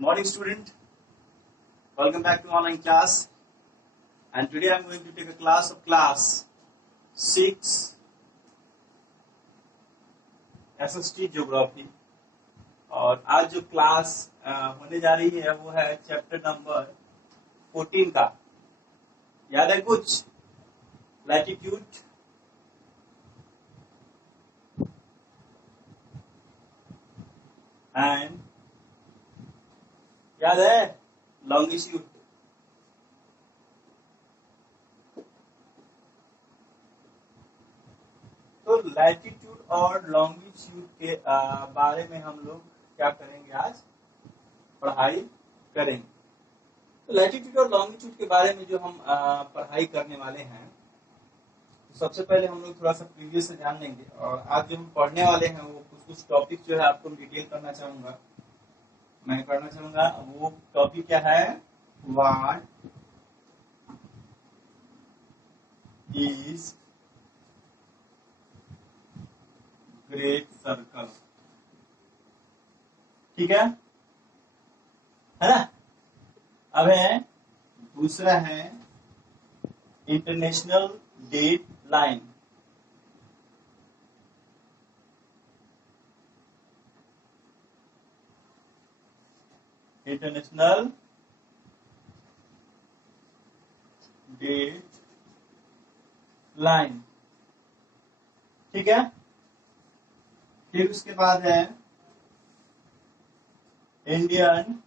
Morning student, welcome back to online class, and today I am going to take a class of class 6 SST Geography। और आज जो class होने जा रही है वो है चैप्टर नंबर 14 का। याद है कुछ? लैटिट्यूड, एंड याद है लॉन्गिट्यूड। तो लैटिट्यूड और लॉन्गिट्यूड के बारे में हम लोग क्या करेंगे, आज पढ़ाई करेंगे। तो लैटिट्यूड और लॉन्गिट्यूड के बारे में जो हम पढ़ाई करने वाले हैं, तो सबसे पहले हम लोग थोड़ा सा प्रीवियस से जान लेंगे। और आज जो हम पढ़ने वाले हैं वो कुछ टॉपिक जो है आपको डिटेल करना चाहूंगा, मैं करना चाहूंगा। वो टॉपिक क्या है? What is great circle. ठीक है ना? अब है दूसरा है international date line. International date line, ठीक है। फिर उसके बाद है इंडियन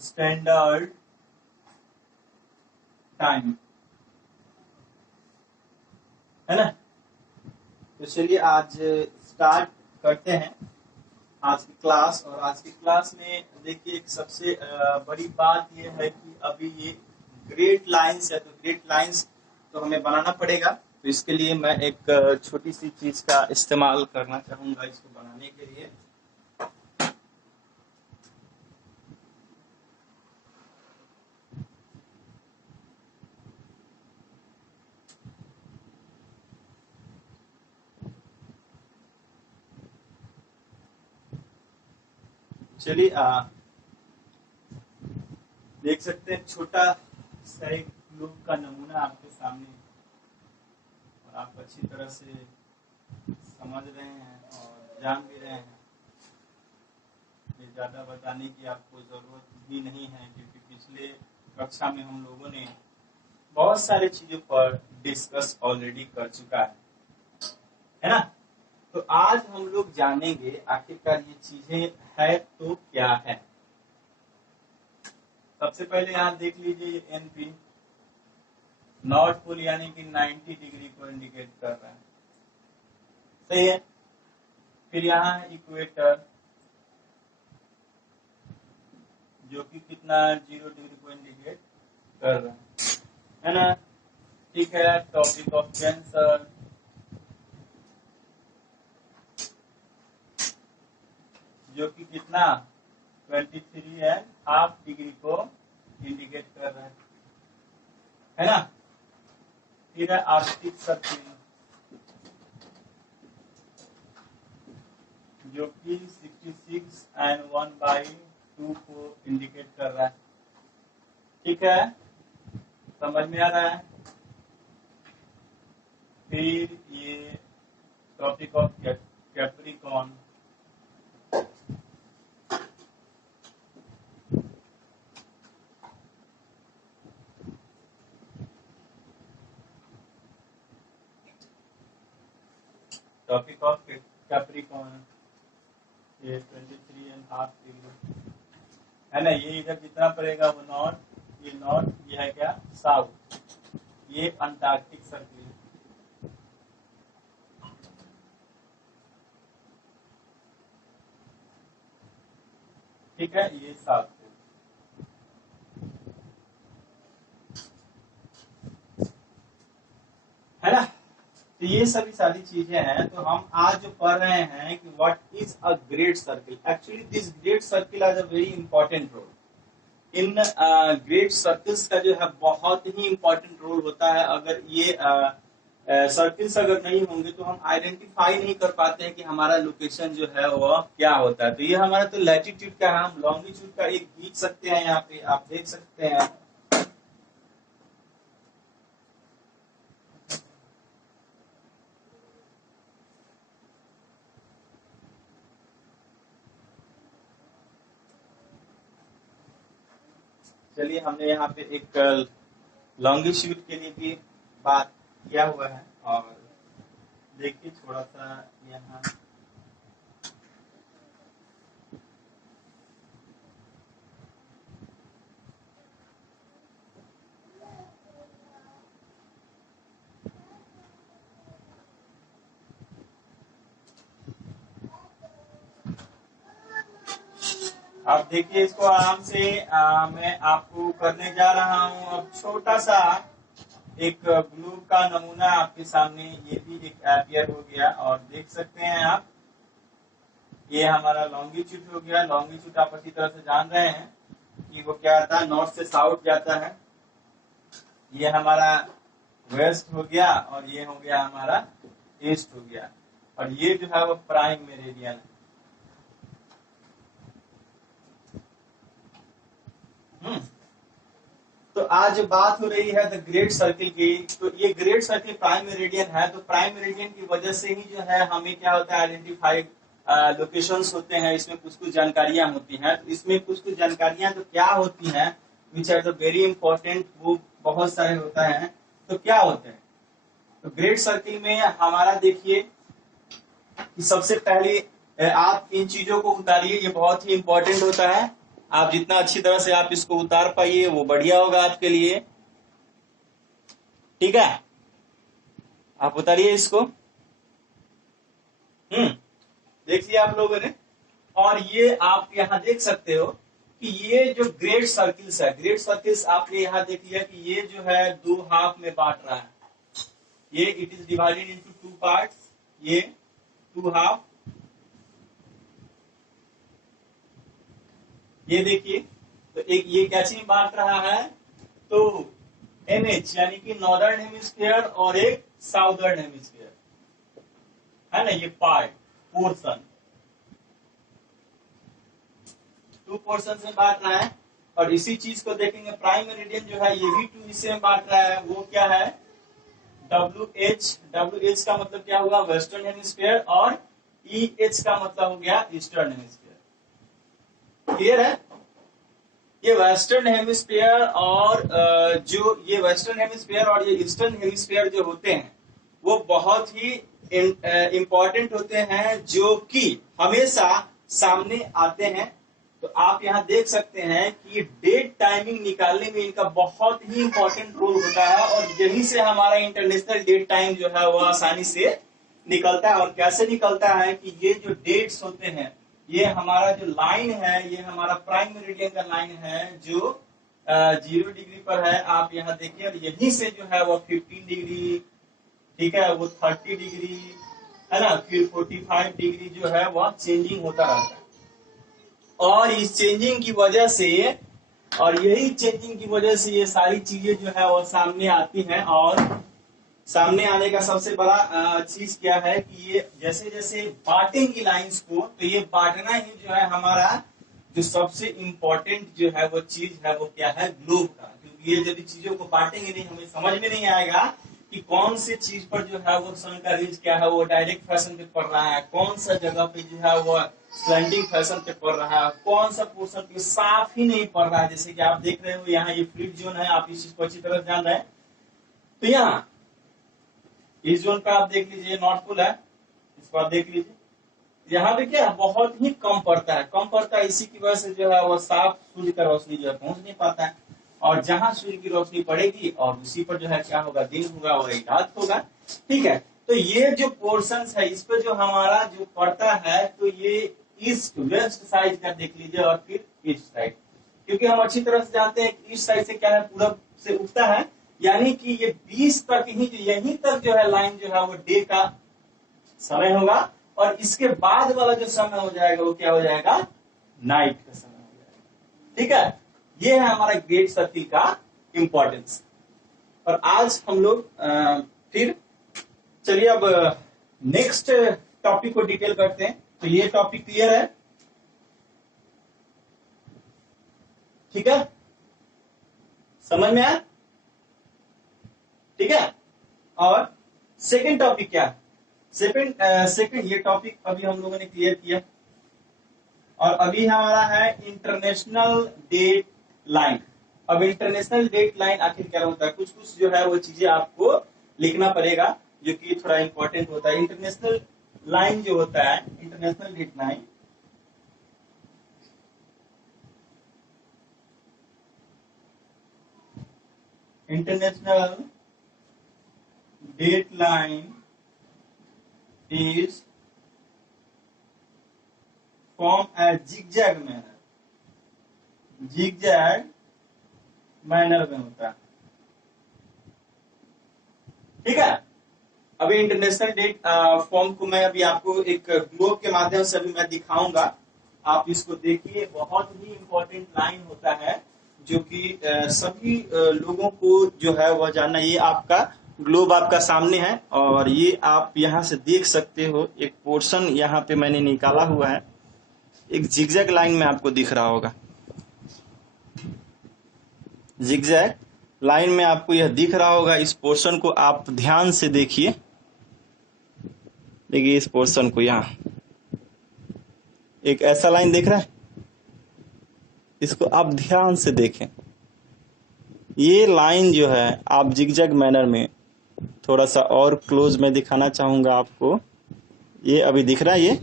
स्टैंडर्ड टाइम, है ना। तो चलिए आज स्टार्ट करते हैं आज की क्लास। और आज की क्लास में देखिए एक सबसे बड़ी बात यह है कि अभी ये ग्रेट लाइंस है, तो ग्रेट लाइंस तो हमें बनाना पड़ेगा। तो इसके लिए मैं एक छोटी सी चीज का इस्तेमाल करना चाहूंगा इसको बनाने के लिए। चलिए देख सकते हैं छोटा सा एक ग्लोब का नमूना आपके सामने, और आप अच्छी तरह से समझ रहे हैं और जान भी रहे हैं। ये ज्यादा बताने की आपको जरूरत भी नहीं है, क्योंकि पिछले कक्षा में हम लोगों ने बहुत सारे चीजों पर डिस्कस ऑलरेडी कर चुका है ना। तो आज हम लोग जानेंगे आखिरकार ये चीजें है तो क्या है। सबसे पहले यहाँ देख लीजिए एनपी, नॉर्थ पोल यानी कि 90 डिग्री को इंडिकेट कर रहा है, सही है। फिर यहाँ है इक्वेटर, जो कि कितना 0 डिग्री को इंडिकेट कर रहा है ना। ठीक है। टॉपिक ऑफ कैंसर, जो कि कितना 23.5 डिग्री को इंडिकेट कर रहा है ना। फिर है आर्कटिक सर्किल, जो कि 66 and 1/2 को इंडिकेट कर रहा है। ठीक है, समझ में आ रहा है। फिर ये topic of Capricorn, topic of Capricorn, ये 23.5 डिग्री है ना। ये इधर जितना पड़ेगा वो नॉर्थ, ये नॉर्थ, ये है क्या साउथ, ये अंटार्कटिक सर्किल। ठीक है, ये साउथ है ना। तो ये सभी सारी चीजें हैं। तो हम आज जो पढ़ रहे हैं कि what is a great circle. Actually this great circle has a very important role in great circles का जो है बहुत ही इंपॉर्टेंट रोल होता है। अगर ये सर्किल्स अगर नहीं होंगे तो हम आइडेंटिफाई नहीं कर पाते हैं कि हमारा लोकेशन जो है वो क्या होता है। तो ये हमारा तो लैटिट्यूड का है, हम लॉन्गिट्यूड का एक खींच सकते हैं, यहाँ पे आप देख सकते हैं। चलिए, हमने यहाँ पे एक लॉन्गिट्यूड के लिए भी बात किया हुआ है, और देखिए थोड़ा सा यहाँ आप देखिए इसको आराम से। मैं आपको करने जा रहा हूँ अब छोटा सा एक ग्लोब का नमूना आपके सामने। ये भी एक एपियर हो गया, और देख सकते हैं आप, ये हमारा लॉन्गिट्यूड हो गया। लॉन्गिट्यूड आप अच्छी तरह से जान रहे हैं कि वो क्या आता है, नॉर्थ से साउथ जाता है। ये हमारा वेस्ट हो गया, और ये हो गया हमारा ईस्ट हो गया, और ये जो है वो प्राइम मेरिडियन है। तो आज बात हो रही है द ग्रेट सर्किल की। तो ये ग्रेट सर्किल प्राइम मेरिडियन है, तो प्राइम मेरिडियन की वजह से ही जो है हमें क्या होता है, आइडेंटिफाइड लोकेशंस होते हैं। इसमें कुछ कुछ जानकारियां होती हैं। तो इसमें कुछ कुछ जानकारियां तो क्या होती हैं, which are the very important, वो बहुत सारे होता है। तो क्या होते हैं, तो ग्रेट सर्किल में हमारा देखिए कि सबसे पहले आप इन चीजों को उतारिए, ये बहुत ही इंपॉर्टेंट होता है। आप जितना अच्छी तरह से आप इसको उतार पाइए वो बढ़िया होगा आपके लिए, ठीक है। आप उतारिए इसको। देखिए आप लोगों ने, और ये आप यहाँ देख सकते हो कि ये जो ग्रेट सर्किल्स है, ग्रेट सर्किल्स आपने यहाँ देख लिया कि ये जो है दो हाफ में बांट रहा है। ये it is divided into two parts, ये टू हाफ। ये देखिए, तो एक ये क्या चीज बांट रहा है, तो NH यानी कि नॉर्दर्न हेमिस्फीयर और एक साउदर्न हेमिस्फीयर है ना, ये पार्ट पोर्शन, टू पोर्शन में बांट रहा है। और इसी चीज को देखेंगे प्राइम मेरिडियन जो है ये भी टू हिस्से में बांट रहा है। वो क्या है, WH। WH का मतलब क्या हुआ, वेस्टर्न हेमिस्फीयर, और EH का मतलब हो गया ईस्टर्न हेमिस्फीयर। क्लियर है। ये वेस्टर्न हेमिस्फीयर और जो ये वेस्टर्न हेमिस्फीयर और ये ईस्टर्न हेमिस्फीयर जो होते हैं वो बहुत ही इंपॉर्टेंट होते हैं, जो कि हमेशा सामने आते हैं। तो आप यहाँ देख सकते हैं कि डेट टाइमिंग निकालने में इनका बहुत ही इंपॉर्टेंट रोल होता है, और यहीं से हमारा इंटरनेशनल डेट टाइम जो है वो आसानी से निकलता है। और कैसे निकलता है कि ये जो डेट्स होते हैं, ये हमारा जो लाइन है, ये हमारा प्राइम मेरिडियन का लाइन है जो 0 डिग्री पर है। आप यहाँ देखिए, और यहीं से जो है वो 15 डिग्री, ठीक है, वो 30 डिग्री है ना, फिर 45 डिग्री जो है वह चेंजिंग होता रहता है। और इस चेंजिंग की वजह से, और यही चेंजिंग की वजह से ये सारी चीजें जो है वो सामने आती हैं। और सामने आने का सबसे बड़ा चीज क्या है कि ये जैसे जैसे बांटेंगी लाइंस को, तो ये बांटना ही जो है हमारा जो सबसे इम्पोर्टेंट जो है वो चीज है, वो क्या है, ग्लोब का। क्योंकि ये यदि चीजों को बांटेंगे नहीं, हमें समझ में नहीं आएगा कि कौन से चीज पर जो है वो सन का रेज क्या है वो डायरेक्ट फैशन पे पड़ रहा है, कौन सा जगह पे जो है वो स्लैंडिंग फैशन पे पड़ रहा है, कौन सा पोर्शन पे साफ ही नहीं पड़ रहा है। जैसे कि आप देख रहे हो यहाँ ये फ्लिप जोन है, आप इस चीज को अच्छी तरह जान रहे हैं। तो यहाँ इस जोन पे आप देख लीजिए नॉर्थ पोल है, इसको आप देख लीजिए, यहाँ पे क्या बहुत ही कम पड़ता है, कम पड़ता है। इसी की वजह से जो है वो साफ सूर्य का रोशनी जो है पहुंच नहीं पाता है। और जहां सूर्य की रोशनी पड़ेगी और उसी पर जो है क्या होगा, दिन होगा और एक रात होगा, ठीक है। तो ये जो पोर्शन है इस पर जो हमारा जो पड़ता है, तो ये ईस्ट वेस्ट साइड का देख लीजिए, और फिर ईस्ट साइड। क्योंकि हम अच्छी तरह से जानते हैं कि ईस्ट साइड से क्या है, पूरब से उगता है, यानी कि ये 20 तक ही, जो यहीं तक जो है लाइन जो है वो डे का समय होगा, और इसके बाद वाला जो समय हो जाएगा वो क्या हो जाएगा, नाइट का समय हो जाएगा, ठीक है। ये है हमारा ग्रेट सर्किल का इंपॉर्टेंस। और आज हम लोग फिर चलिए अब नेक्स्ट टॉपिक को डिटेल करते हैं। तो ये टॉपिक क्लियर है, ठीक है, समझ में आया, ठीक है। और सेकंड टॉपिक क्या है? सेकंड ये टॉपिक अभी हम लोगों ने क्लियर किया। और अभी हमारा है इंटरनेशनल डेट लाइन। अब इंटरनेशनल डेट लाइन आखिर क्या होता है? कुछ कुछ जो है वो चीजें आपको लिखना पड़ेगा जो कि थोड़ा इंपॉर्टेंट होता है। इंटरनेशनल लाइन जो होता है, international date line, international date line is form as zigzag manner, zigzag manner में होता है, ठीक है। अभी इंटरनेशनल डेट फॉर्म को मैं अभी आपको एक ग्लोब के माध्यम से अभी मैं दिखाऊंगा। आप इसको देखिए, बहुत ही इंपॉर्टेंट लाइन होता है जो कि सभी लोगों को जो है वह जानना। ये आपका ग्लोब आपका सामने है और ये आप यहाँ से देख सकते हो। एक पोर्शन यहाँ पे मैंने निकाला हुआ है, एक जिगजैग लाइन में आपको दिख रहा होगा। जिगजैग लाइन में आपको यह दिख रहा होगा। इस पोर्शन को आप ध्यान से देखिए, देखिए इस पोर्शन को, यहाँ एक ऐसा लाइन देख रहा है, इसको आप ध्यान से देखें। ये लाइन जो है आप जिगजैग मैनर में, थोड़ा सा और क्लोज में दिखाना चाहूंगा आपको। ये अभी दिख रहा है,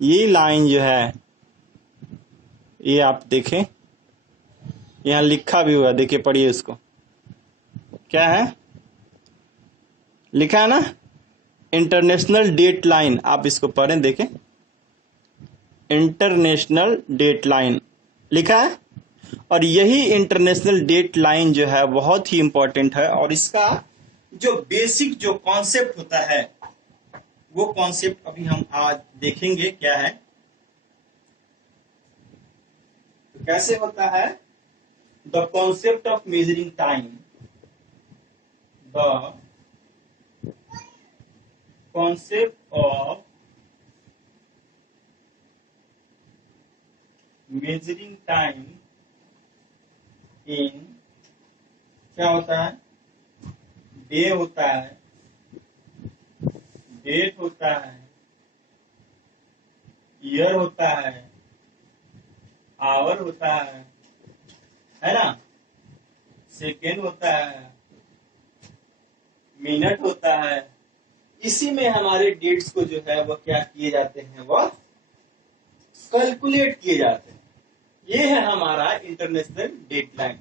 ये लाइन जो है, ये आप देखें, यहाँ लिखा भी हुआ, देखिए पढ़िए उसको, क्या है लिखा है ना, इंटरनेशनल डेट लाइन। आप इसको पढ़ें, देखें, इंटरनेशनल डेट लाइन लिखा है। और यही इंटरनेशनल डेट लाइन जो है बहुत ही इंपॉर्टेंट है। और इसका जो बेसिक जो कॉन्सेप्ट होता है, वो कॉन्सेप्ट अभी हम आज देखेंगे क्या है। तो कैसे होता है? The concept of measuring time, the concept of measuring time in, क्या होता है? डे होता है, डेट होता है, ईयर होता है, आवर होता है ना, सेकेंड होता है, मिनट होता है। इसी में हमारे डेट्स को जो है वह क्या किए जाते हैं, वह कैलकुलेट किए जाते हैं। ये है हमारा इंटरनेशनल डेट लाइन।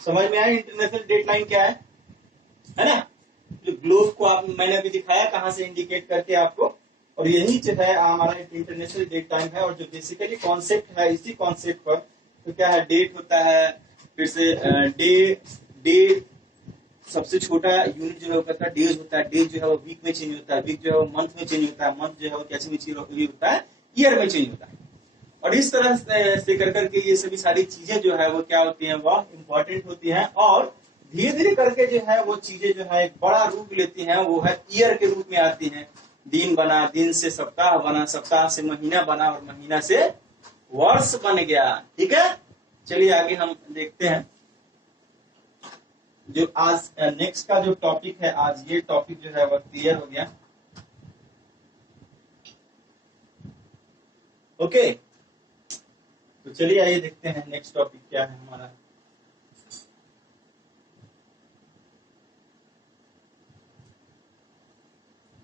समझ में आया इंटरनेशनल डेट लाइन क्या है ना? जो ग्लोब को आप मैंने अभी दिखाया कहां से इंडिकेट करके आपको, और यही जो है हमारा इंटरनेशनल डेट टाइम है। और जो बेसिकली कॉन्सेप्ट है, इसी कॉन्सेप्ट पर तो क्या है, डेट होता है, फिर से डे सबसे छोटा यूनिट जो है वो कहता है डेज होता है, डेज जो है वो वीक में चेंज होता है, वीक जो है वो मंथ में चेंज होता है, मंथ जो है वो कैसे भी चेंज होता है, ईयर में चेंज होता है। और इस तरह से कर करके ये सभी सारी चीजें जो है वो क्या होती हैं, वह इंपॉर्टेंट होती हैं। और धीरे धीरे करके जो है वो चीजें जो है एक बड़ा रूप लेती हैं, वो है ईयर के रूप में आती हैं। दिन बना, दिन से सप्ताह बना, सप्ताह से महीना बना, और महीना से वर्ष बन गया। ठीक है, चलिए आगे हम देखते हैं। जो आज नेक्स्ट का जो टॉपिक है, आज ये टॉपिक जो है वह क्लियर हो गया। ओके, तो चलिए आइए देखते हैं नेक्स्ट टॉपिक क्या है हमारा।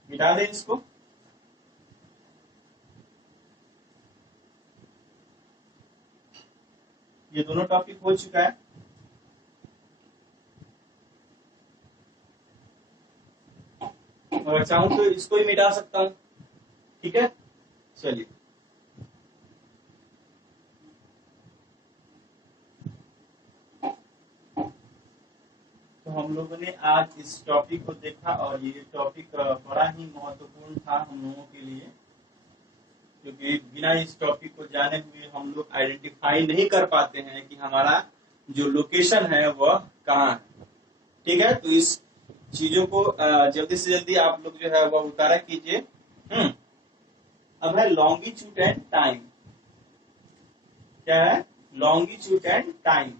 मिटा दें इसको। ये दोनों टॉपिक हो चुका है। अगर चाहूं तो इसको ही मिटा सकता हूं। ठीक है, चलिए। तो हम लोगों ने आज इस टॉपिक को देखा, और ये टॉपिक बड़ा ही महत्वपूर्ण था हम लोगों के लिए, क्योंकि बिना इस टॉपिक को जाने हुए हम लोग आइडेंटिफाई नहीं कर पाते हैं कि हमारा जो लोकेशन है वह कहाँ है। ठीक है, तो इस चीजों को जल्दी से जल्दी आप लोग जो है वह उतारा कीजिए। अब है लॉन्गिट्यूड एंड टाइम। क्या है? Longitude and time.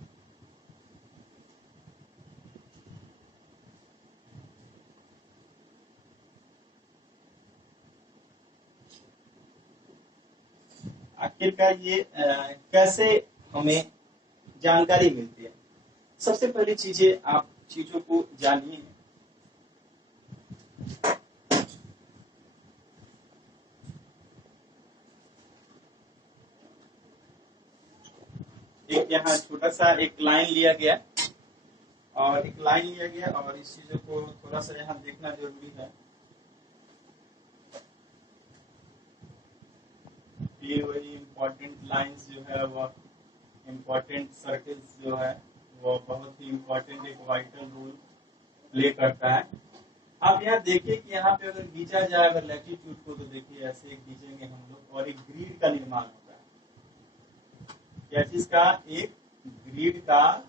आखिरकार ये कैसे हमें जानकारी मिलती है? सबसे पहली चीजें आप चीजों को जानिए। एक यहाँ छोटा सा एक लाइन लिया गया और इस चीजों को थोड़ा सा यहाँ देखना जरूरी है। ये वही इम्पोर्टेंट लाइंस जो है वह इम्पोर्टेंट सर्कल्स जो है वो बहुत ही इम्पोर्टेंट एक वाइटल रोल प्ले करता है। आप यहाँ देखिए कि यहाँ पे अगर खींचा जाए अगर लैटिट्यूड को, तो देखिए ऐसे खींचेंगे हम लोग और एक ग्रिड का निर्माण होता है। क्या चीज का? एक ग्रिड का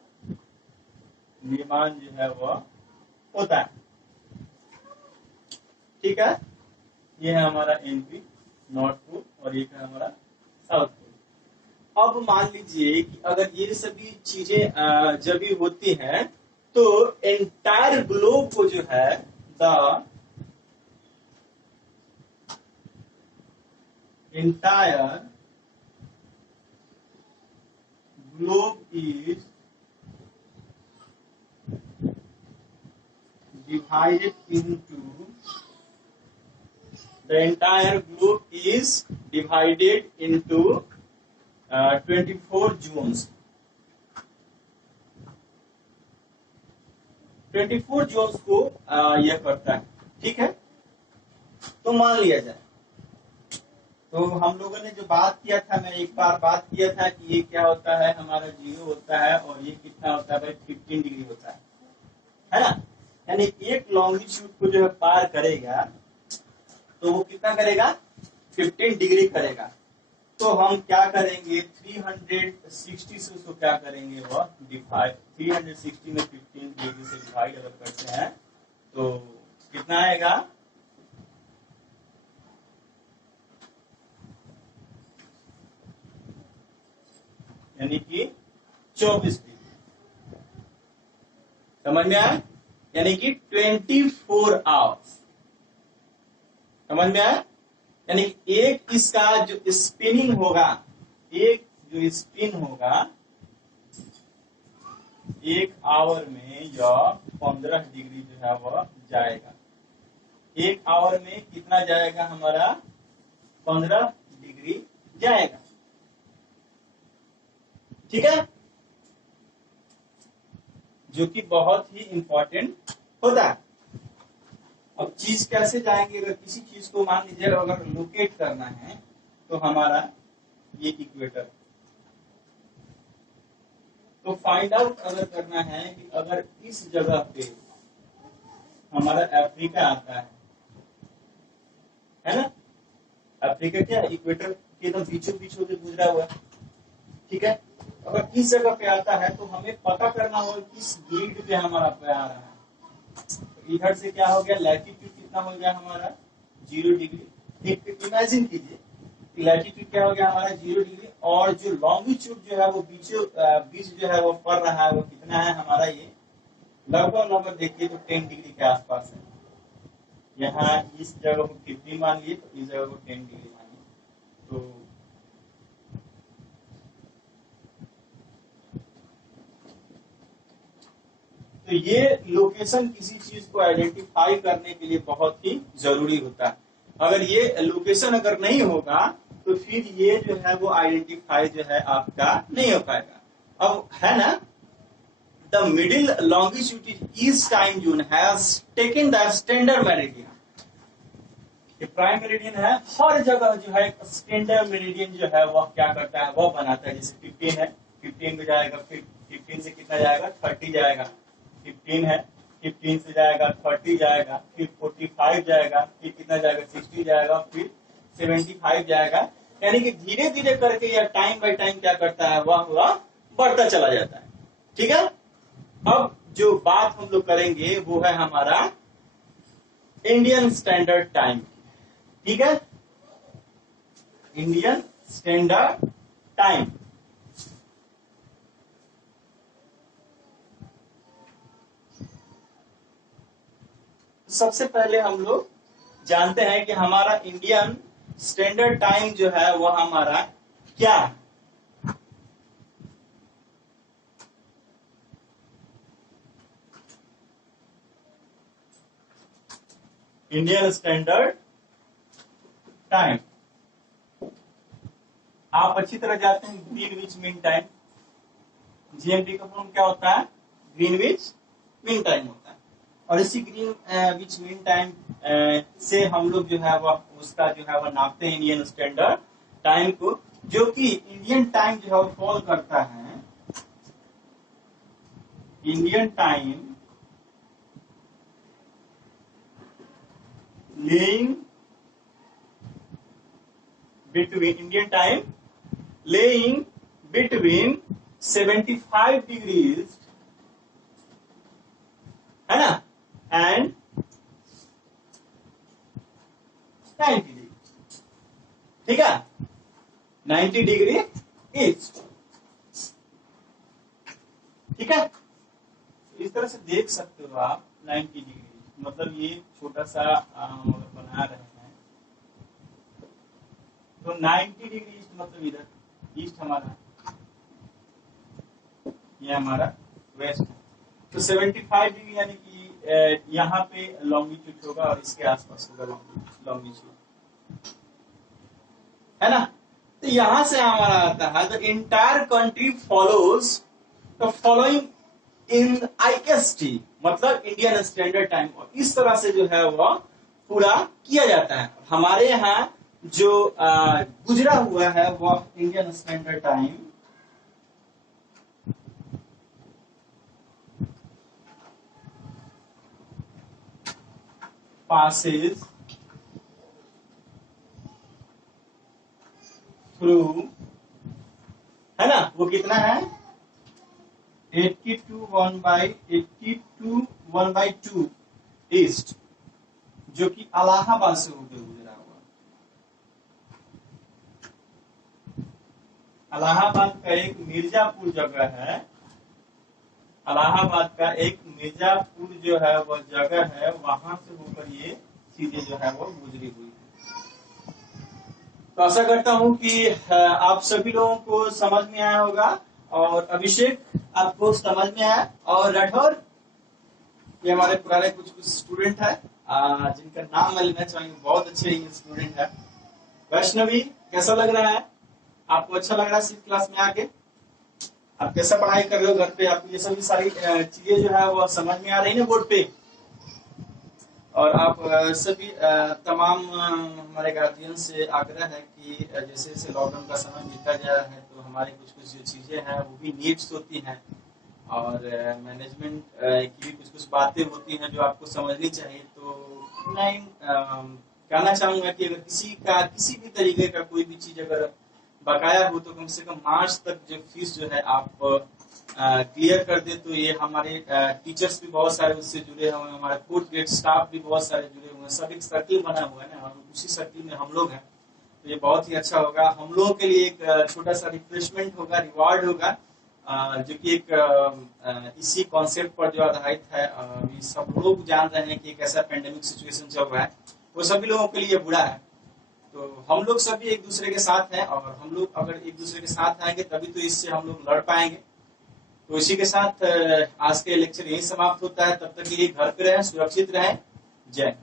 निर्माण जो है वह होता है। ठीक है, ये है हमारा एंट्री नॉर्थ पोल और ये है हमारा साउथ पोल। अब मान लीजिए कि अगर ये सभी चीजें जब भी होती हैं तो एंटायर ग्लोब को जो है the entire globe is divided into the entire globe is divided into 24 zones. 24 Jones को यह करता है। ठीक है, तो मान लिया जाए तो हम लोगों ने जो बात किया था, मैं एक बार बात किया था कि ये क्या होता है, हमारा 0 होता है और ये कितना होता है भाई 15 डिग्री होता है ना। यानी एक लॉन्गिट्यूड को जो है पार करेगा तो वो कितना करेगा? 15 डिग्री करेगा। तो हम क्या करेंगे 360 से उसको क्या करेंगे वह डिवाइड, 360 में 15 डिग्री से डिवाइड अगर करते हैं तो कितना आएगा? यानी कि 24 डिग्री। समझ में आया? यानी कि 24 आवर्स। समझ में आया? यानी एक इसका जो स्पिनिंग होगा, एक जो स्पिन होगा एक आवर में या 15 डिग्री जो है वह जाएगा। एक आवर में कितना जाएगा हमारा? 15 डिग्री जाएगा। ठीक है, जो कि बहुत ही इंपॉर्टेंट होता है। अब चीज कैसे जाएंगे? अगर किसी चीज को मान लीजिए अगर लोकेट करना है तो हमारा ये इक्वेटर, तो फाइंड आउट अगर करना है कि अगर इस जगह पे हमारा अफ्रीका आता है ना, अफ्रीका क्या इक्वेटर के एकदम बीचों बीच होकर गुजरा हुआ है। ठीक है, अगर इस जगह पे आता है तो हमें पता करना होगा किस ग्रिड पे हमारा पे आ रहा है। इधर से क्या हो गया? लैटिट्यूड कितना हो गया हमारा? 0 डिग्री। एक इमेजिन कीजिए लैटिट्यूड क्या हो गया हमारा? 0 डिग्री। और जो लॉन्गिट्यूड जो है वो बीच जो है वो पड़ रहा है वो कितना है हमारा? ये लगभग देखिए तो 10 डिग्री के आसपास है। यहाँ इस जगह को 15 मान लिए तो इस जगह को 10 डिग्री मानिए। तो ये लोकेशन किसी चीज को आइडेंटिफाई करने के लिए बहुत ही जरूरी होता है। अगर ये लोकेशन अगर नहीं होगा तो फिर ये जो है वो आइडेंटिफाई जो है आपका नहीं हो पाएगा। अब है ना, the middle longitude east time zone has taken the standard meridian. Prime meridian है, हर जगह जो है स्टैंडर्ड मेरिडियन जो है वह क्या करता है? वह बनाता है। जैसे 15 है, 15 में जाएगा, फिर 15 से कितना जाएगा? 30 जाएगा। 15 है, 15 से जाएगा 30 जाएगा, फिर 45 जाएगा, फिर कितना जाएगा? 60 जाएगा, फिर 75 जाएगा। यानी कि धीरे धीरे करके या टाइम बाय टाइम क्या करता है? वह बढ़ता चला जाता है। ठीक है, अब जो बात हम लोग करेंगे वो है हमारा इंडियन स्टैंडर्ड टाइम। ठीक है, इंडियन स्टैंडर्ड टाइम। सबसे पहले हम लोग जानते हैं कि हमारा इंडियन स्टैंडर्ड टाइम जो है वो हमारा क्या है। इंडियन स्टैंडर्ड टाइम आप अच्छी तरह जानते हैं, ग्रीनविच मीन टाइम। जीएमटी का फॉर्म क्या होता है? ग्रीनविच मीन टाइम होता है। और इसी ग्रीनविच मीन टाइम से हम लोग जो है वह उसका जो है वह नापते हैं इंडियन स्टैंडर्ड टाइम को, जो कि इंडियन टाइम जो है वो फॉलो करता है Indian time laying between 75 degrees, है ना, एंड 90 डिग्री। ठीक है, 90 डिग्री ईस्ट। ठीक है, इस तरह से देख सकते हो आप 90 डिग्री, मतलब ये छोटा सा बना रहे हैं तो 90 डिग्री ईस्ट, मतलब इधर ईस्ट हमारा, ये हमारा वेस्ट है। तो 75 डिग्री यानी कि यहाँ पे लॉन्गिट्यूड होगा और इसके आसपास होगा लॉन्गिट्यूड, है ना। तो यहां से हमारा आता है the entire country follows the following in IST, मतलब इंडियन स्टैंडर्ड टाइम। और इस तरह से जो है वह पूरा किया जाता है। हमारे यहाँ जो गुजरा हुआ है वह Indian standard time passes through, है ना, वो कितना है 82 1/2 ईस्ट, जो कि इलाहाबाद से होकर गुजरा हुआ। इलाहाबाद का एक मिर्जापुर जगह है, इलाहाबाद का एक मिर्जापुर जो है वह जगह है, वहां से होकर ये चीजें जो है वो गुजरी हुई है। तो आशा करता हूं कि आप सभी लोगों को समझ में आया होगा, और अभिषेक आपको समझ में आया, और राठौर ये हमारे पुराने कुछ स्टूडेंट है जिनका नाम मैं लेना चाहूंगी, बहुत अच्छे स्टूडेंट है। वैष्णवी, कैसा लग रहा है आपको? अच्छा लग रहा है सिर्फ क्लास में आके? आप कैसा पढ़ाई कर रहे हो घर पे? आपको ये सभी सारी चीजें जो है वो समझ में आ रही है ना बोर्ड पे? और आप सभी तमाम हमारे गार्जियन से आग्रह है कि जैसे जैसे लॉकडाउन का समय बीता जा रहा है तो हमारी कुछ कुछ जो चीजें हैं वो भी नीड्स होती हैं, और मैनेजमेंट की भी कुछ कुछ बातें होती हैं जो आपको समझनी चाहिए। तो मैं कहना चाहूंगा कि अगर किसी भी तरीके का कोई भी चीज अगर बकाया हो तो कम से कम मार्च तक जो फीस जो है आप क्लियर कर दे, तो ये हमारे टीचर्स भी बहुत सारे उससे जुड़े हुए हैं, हमारे फोर्थ ग्रेड स्टाफ भी बहुत सारे जुड़े हुए हैं, सब एक सर्किल बना हुआ है ना, और उसी सर्किल में हम लोग हैं। तो ये बहुत ही अच्छा होगा हम लोगों के लिए, एक छोटा सा रिफ्रेशमेंट होगा, रिवार्ड होगा, जो कि एक इसी कॉन्सेप्ट पर जो आधारित है। ये सब लोग जान रहे हैं कि एक ऐसा पेंडेमिक सिचुएशन चल रहा है, वो सभी लोगों के लिए बुरा है। तो हम लोग सभी एक दूसरे के साथ हैं, और हम लोग अगर एक दूसरे के साथ आएंगे तभी तो इससे हम लोग लड़ पाएंगे। तो इसी के साथ आज के लेक्चर यही समाप्त होता है। तब तक के लिए घर पे रहें, सुरक्षित रहें। जय।